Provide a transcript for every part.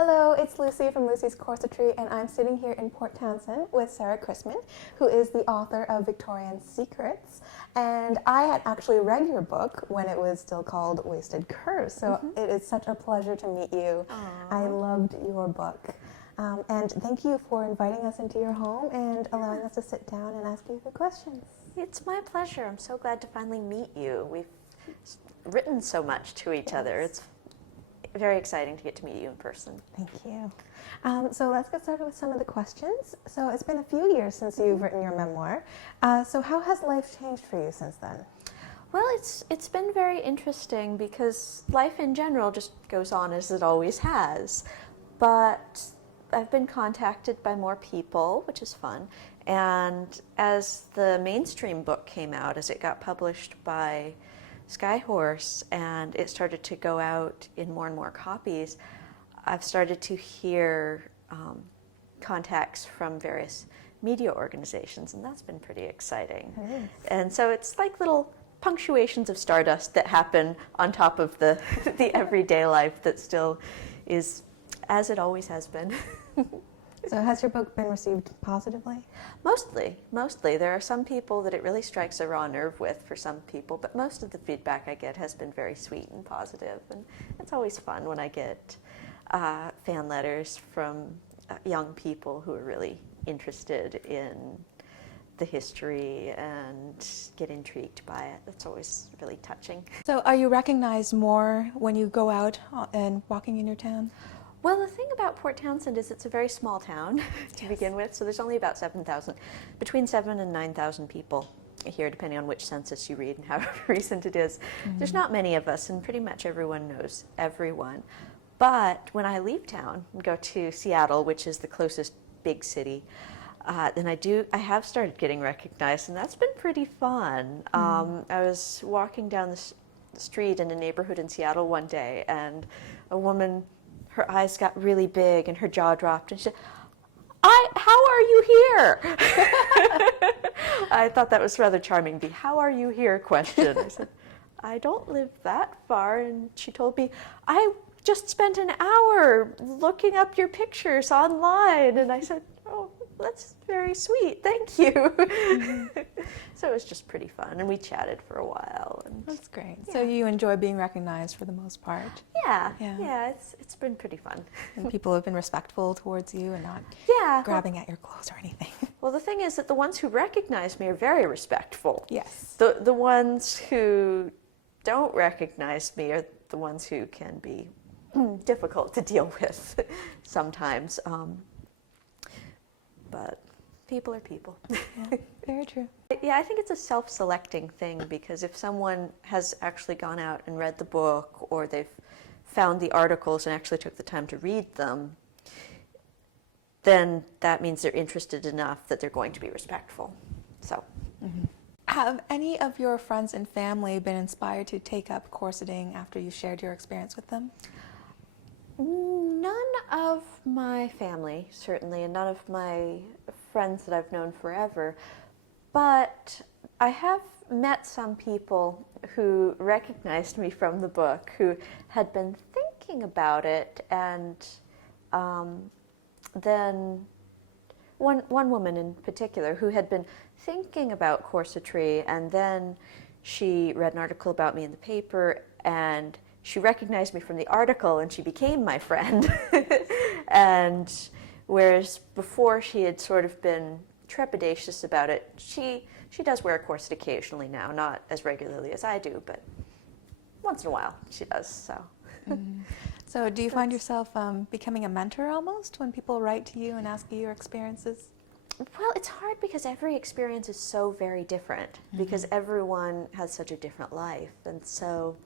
Hello, it's Lucy from Lucy's Corsetry, and I'm sitting here in Port Townsend with Sarah Chrisman, who is the author of Victorian Secrets. And I had actually read your book when it was still called Wasted Curves, so it is such a pleasure to meet you. Aww. I loved your book. And thank you for inviting us into your home and allowing us to sit down and ask you a few questions. It's my pleasure. I'm so glad to finally meet you. We've written so much to each other. It's very exciting to get to meet you in person. Thank you. So let's get started with some of the questions. So it's been a few years since you've written your memoir. So how has life changed for you since then? Well, it's been very interesting because life in general just goes on as it always has. But I've been contacted by more people, which is fun. And as the mainstream book came out, as it got published by Skyhorse and it started to go out in more and more copies, I've started to hear contacts from various media organizations, and that's been pretty exciting. And so it's like little punctuations of stardust that happen on top of the everyday life that still is as it always has been. So has your book been received positively? Mostly. There are some people that it really strikes a raw nerve with for some people, but most of the feedback I get has been very sweet and positive, and it's always fun when I get fan letters from young people who are really interested in the history and get intrigued by it. That's always really touching. So are you recognized more when you go out and walking in your town? Well, the thing about Port Townsend is it's a very small town to begin with, so there's only about 7,000, between 7,000 and 9,000 people here, depending on which census you read and how recent it is. There's not many of us, and pretty much everyone knows everyone. But when I leave town and go to Seattle, which is the closest big city, then I have started getting recognized, and that's been pretty fun. I was walking down the street in a neighborhood in Seattle one day, and a woman, her eyes got really big and her jaw dropped, and she said, how are you here? I thought that was rather charming, the how are you here question. I said, I don't live that far. And she told me, I just spent an hour looking up your pictures online. And I said, oh, that's very sweet, thank you. So it was just pretty fun, and we chatted for a while. And that's great. Yeah. So you enjoy being recognized for the most part? Yeah, it's been pretty fun. And people have been respectful towards you and not grabbing at your clothes or anything. Well, the thing is that the ones who recognize me are very respectful. Yes. The ones who don't recognize me are the ones who can be difficult to deal with sometimes. But people are people. Yeah, very true. Yeah, I think it's a self-selecting thing, because if someone has actually gone out and read the book, or they've found the articles and actually took the time to read them, then that means they're interested enough that they're going to be respectful. So. Have any of your friends and family been inspired to take up corseting after you shared your experience with them? None of my family, certainly, and none of my friends that I've known forever. But I have met some people who recognized me from the book, who had been thinking about it, and then one woman in particular who had been thinking about corsetry, and then she read an article about me in the paper, and she recognized me from the article, and she became my friend. And whereas before she had sort of been trepidatious about it, she does wear a corset occasionally now, not as regularly as I do, but once in a while she does. So. So do you find yourself becoming a mentor almost when people write to you and ask you your experiences? Well, it's hard because every experience is so very different, because everyone has such a different life, and so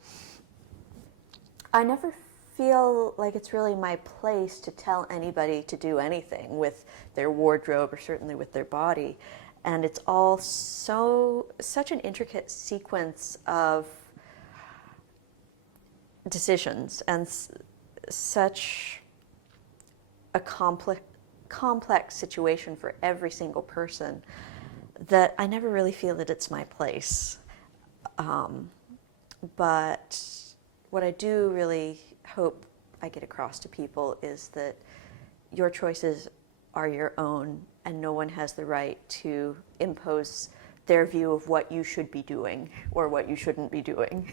I never feel like it's really my place to tell anybody to do anything with their wardrobe, or certainly with their body. And it's all such an intricate sequence of decisions, and such a complex situation for every single person, that I never really feel that it's my place. But what I do really hope I get across to people is that your choices are your own, and no one has the right to impose their view of what you should be doing or what you shouldn't be doing,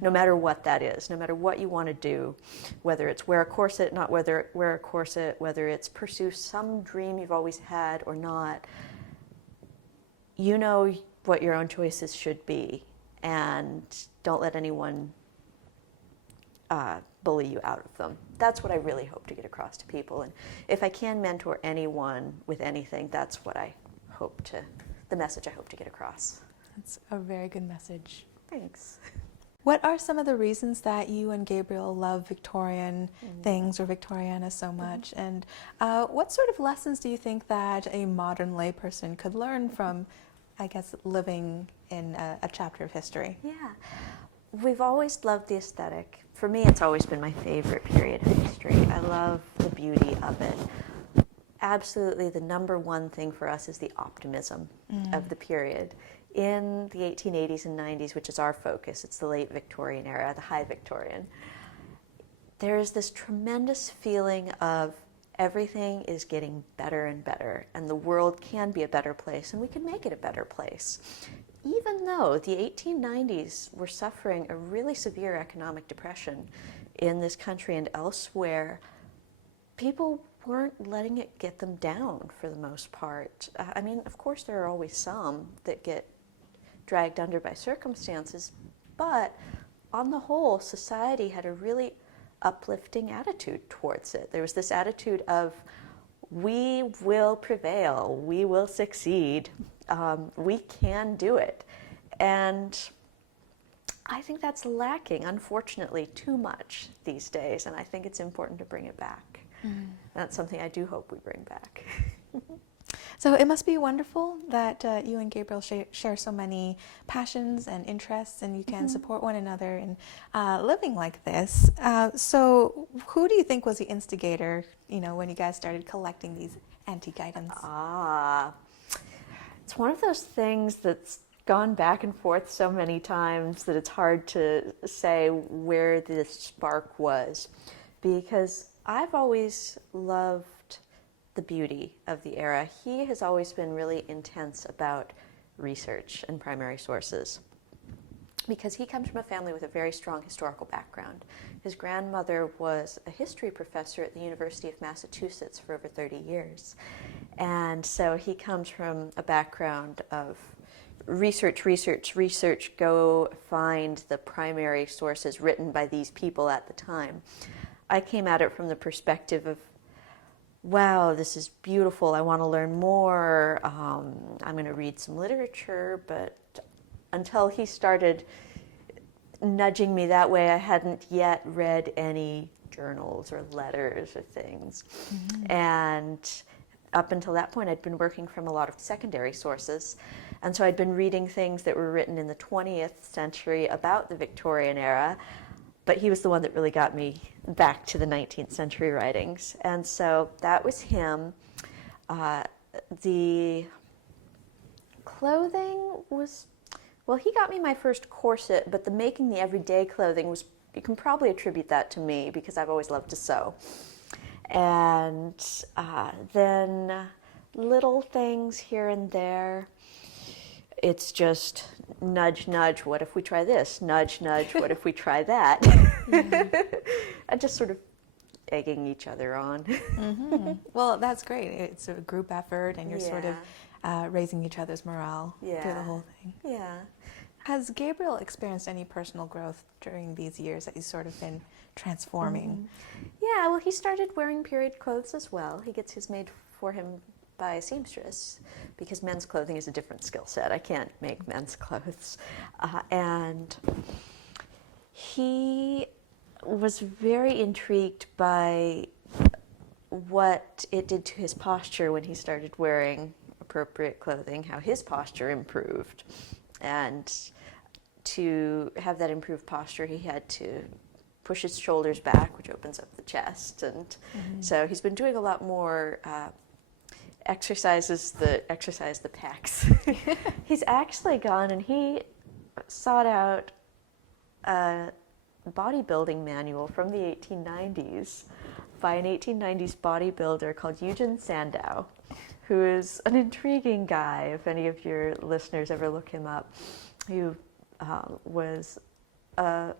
no matter what that is, no matter what you want to do, whether it's wear a corset, not wear a corset, whether it's pursue some dream you've always had or not. You know what your own choices should be, and don't let anyone bully you out of them. That's what I really hope to get across to people. And if I can mentor anyone with anything, that's what the message I hope to get across. That's a very good message. Thanks. What are some of the reasons that you and Gabriel love Victorian things or Victoriana so much? And what sort of lessons do you think that a modern layperson could learn from, I guess, living in a chapter of history? Yeah. We've always loved the aesthetic. For me, it's always been my favorite period of history. I love the beauty of it. Absolutely, the number one thing for us is the optimism of the period. In the 1880s and 90s, which is our focus, it's the late Victorian era, the high Victorian, there is this tremendous feeling of everything is getting better and better, and the world can be a better place, and we can make it a better place. Even though the 1890s were suffering a really severe economic depression in this country and elsewhere, people weren't letting it get them down for the most part. I mean, of course, there are always some that get dragged under by circumstances, but on the whole, society had a really uplifting attitude towards it. There was this attitude of, we will prevail, we will succeed, we can do it. And I think that's lacking, unfortunately, too much these days, and I think it's important to bring it back. That's something I do hope we bring back. So it must be wonderful that you and Gabriel share so many passions and interests, and you can support one another in living like this. So who do you think was the instigator, when you guys started collecting these antique items? It's one of those things that's gone back and forth so many times that it's hard to say where the spark was, because I've always loved the beauty of the era. He has always been really intense about research and primary sources, because he comes from a family with a very strong historical background. His grandmother was a history professor at the University of Massachusetts for over 30 years. And so he comes from a background of research, go find the primary sources written by these people at the time. I came at it from the perspective of, wow, this is beautiful, I want to learn more, I'm going to read some literature, but until he started nudging me that way, I hadn't yet read any journals or letters or things. And up until that point, I'd been working from a lot of secondary sources, and so I'd been reading things that were written in the 20th century about the Victorian era, but he was the one that really got me back to the 19th century writings. And so that was him. The clothing was, well, he got me my first corset, but the making the everyday clothing was, you can probably attribute that to me, because I've always loved to sew. And then little things here and there. It's just nudge, nudge, what if we try this? Nudge, nudge, what if we try that? And just sort of egging each other on. Well, that's great. It's a group effort, and you're sort of raising each other's morale through the whole thing. Yeah. Has Gabriel experienced any personal growth during these years that he's sort of been transforming? Yeah, well, he started wearing period clothes as well. He gets his made for him by a seamstress, because men's clothing is a different skill set. I can't make men's clothes. And he was very intrigued by what it did to his posture when he started wearing appropriate clothing, how his posture improved. And to have that improved posture, he had to push his shoulders back, which opens up the chest. And so he's been doing a lot more exercises that exercise the pecs. He's actually gone and he sought out bodybuilding manual from the 1890s by an 1890s bodybuilder called Eugen Sandow, who is an intriguing guy. If any of your listeners ever look him up, who was a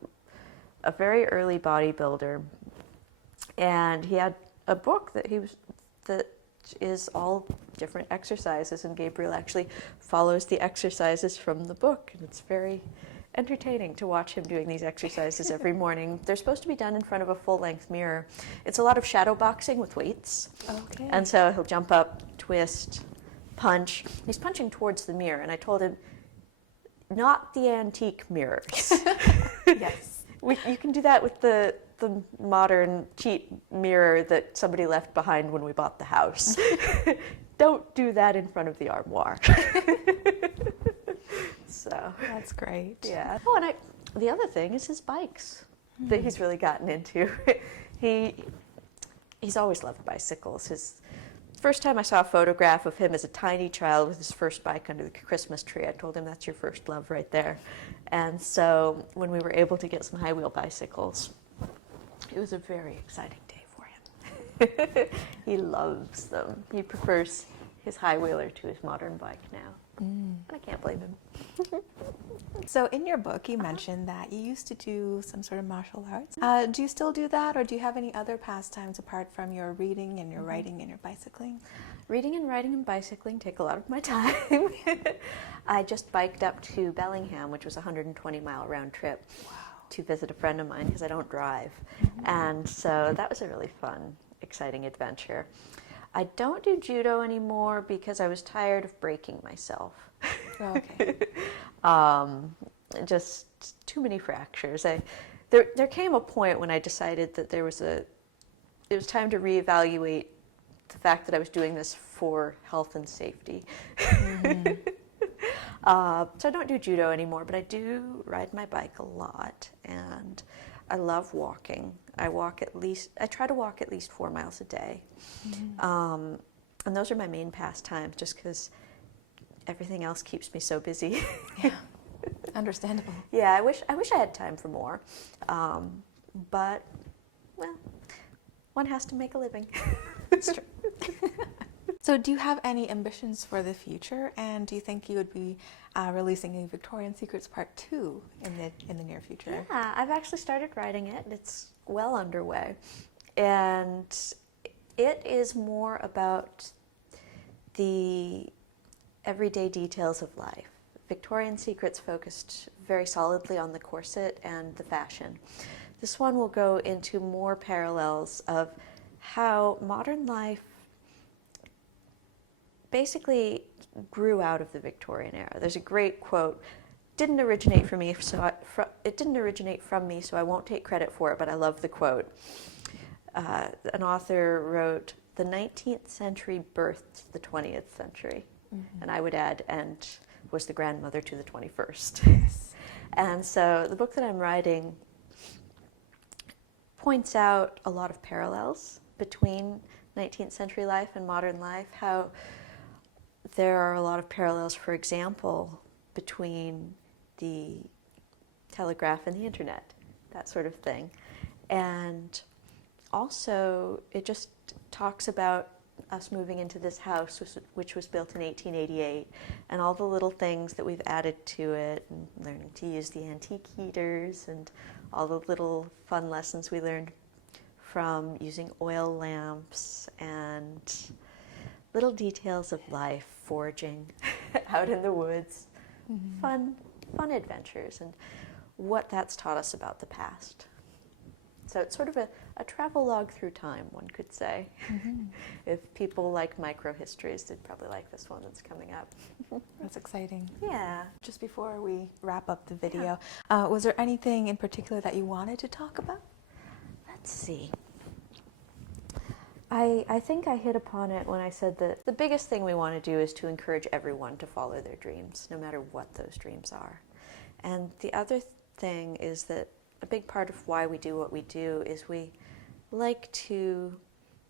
very early bodybuilder, and he had a book that is all different exercises, and Gabriel actually follows the exercises from the book, and it's very entertaining to watch him doing these exercises every morning. They're supposed to be done in front of a full-length mirror. It's a lot of shadow boxing with weights. Okay. And so he'll jump up, twist, punch. He's punching towards the mirror, and I told him, not the antique mirrors. Yes. You can do that with the modern cheap mirror that somebody left behind when we bought the house. Don't do that in front of the armoire. So That's great. yeah. Oh, and the other thing is his bikes that he's really gotten into. He's always loved bicycles. His first time I saw a photograph of him as a tiny child with his first bike under the Christmas tree, I told him, that's your first love right there. And so when we were able to get some high wheel bicycles, it was a very exciting day for him. He loves them. He prefers his high wheeler to his modern bike now. And I can't blame him. So in your book, you mentioned that you used to do some sort of martial arts. Do you still do that, or do you have any other pastimes apart from your reading and your writing and your bicycling? Reading and writing and bicycling take a lot of my time. I just biked up to Bellingham, which was a 120-mile round trip, to visit a friend of mine because I don't drive. And so that was a really fun, exciting adventure. I don't do judo anymore because I was tired of breaking myself. Okay. Just too many fractures. There came a point when I decided that it was time to reevaluate the fact that I was doing this for health and safety. So I don't do judo anymore, but I do ride my bike a lot, and I love walking. I try to walk at least 4 miles a day. And those are my main pastimes, just because everything else keeps me so busy. Yeah, understandable. Yeah, I wish I had time for more. But, well, one has to make a living. It's true. So do you have any ambitions for the future, and do you think you would be releasing a Victorian Secrets Part 2 in the near future? Yeah, I've actually started writing it. It's well underway. And it is more about the everyday details of life. Victorian Secrets focused very solidly on the corset and the fashion. This one will go into more parallels of how modern life basically grew out of the Victorian era. There's a great quote, didn't originate from me, so I won't take credit for it, but I love the quote. An author wrote, "The 19th century birthed the 20th century," and I would add, and was the grandmother to the 21st. Yes. And so the book that I'm writing points out a lot of parallels between 19th century life and modern life, how there are a lot of parallels, for example, between the telegraph and the internet, that sort of thing. And also, it just talks about us moving into this house, which was built in 1888, and all the little things that we've added to it, and learning to use the antique heaters, and all the little fun lessons we learned from using oil lamps, and little details of life, foraging out in the woods, fun adventures, and what that's taught us about the past. So it's sort of a travel log through time, one could say. If people like microhistories, they'd probably like this one that's coming up. That's exciting. Yeah. Just before we wrap up the video, was there anything in particular that you wanted to talk about? Let's see. I think I hit upon it when I said that the biggest thing we want to do is to encourage everyone to follow their dreams, no matter what those dreams are. And the other thing is that a big part of why we do what we do is we like to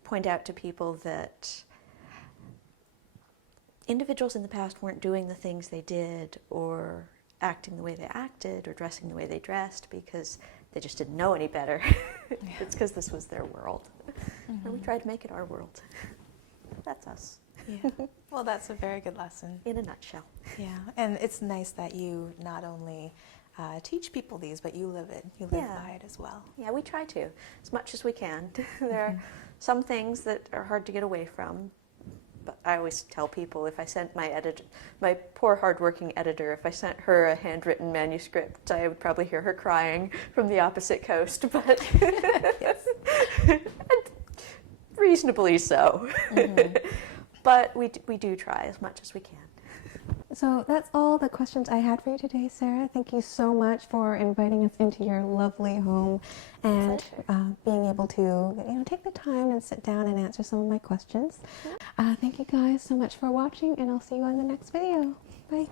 point out to people that individuals in the past weren't doing the things they did, or acting the way they acted, or dressing the way they dressed because They just didn't know any better. It's because this was their world. And we tried to make it our world. That's us. Yeah. Well, that's a very good lesson. In a nutshell. Yeah. And it's nice that you not only teach people these, but you live it. You live by it as well. Yeah, we try to, as much as we can. There are some things that are hard to get away from. But I always tell people, if I sent my poor hardworking editor, if I sent her a handwritten manuscript, I would probably hear her crying from the opposite coast. But reasonably so. But we do try as much as we can. So that's all the questions I had for you today, Sarah. Thank you so much for inviting us into your lovely home and being able to take the time and sit down and answer some of my questions. Thank you guys so much for watching, and I'll see you on the next video. Bye.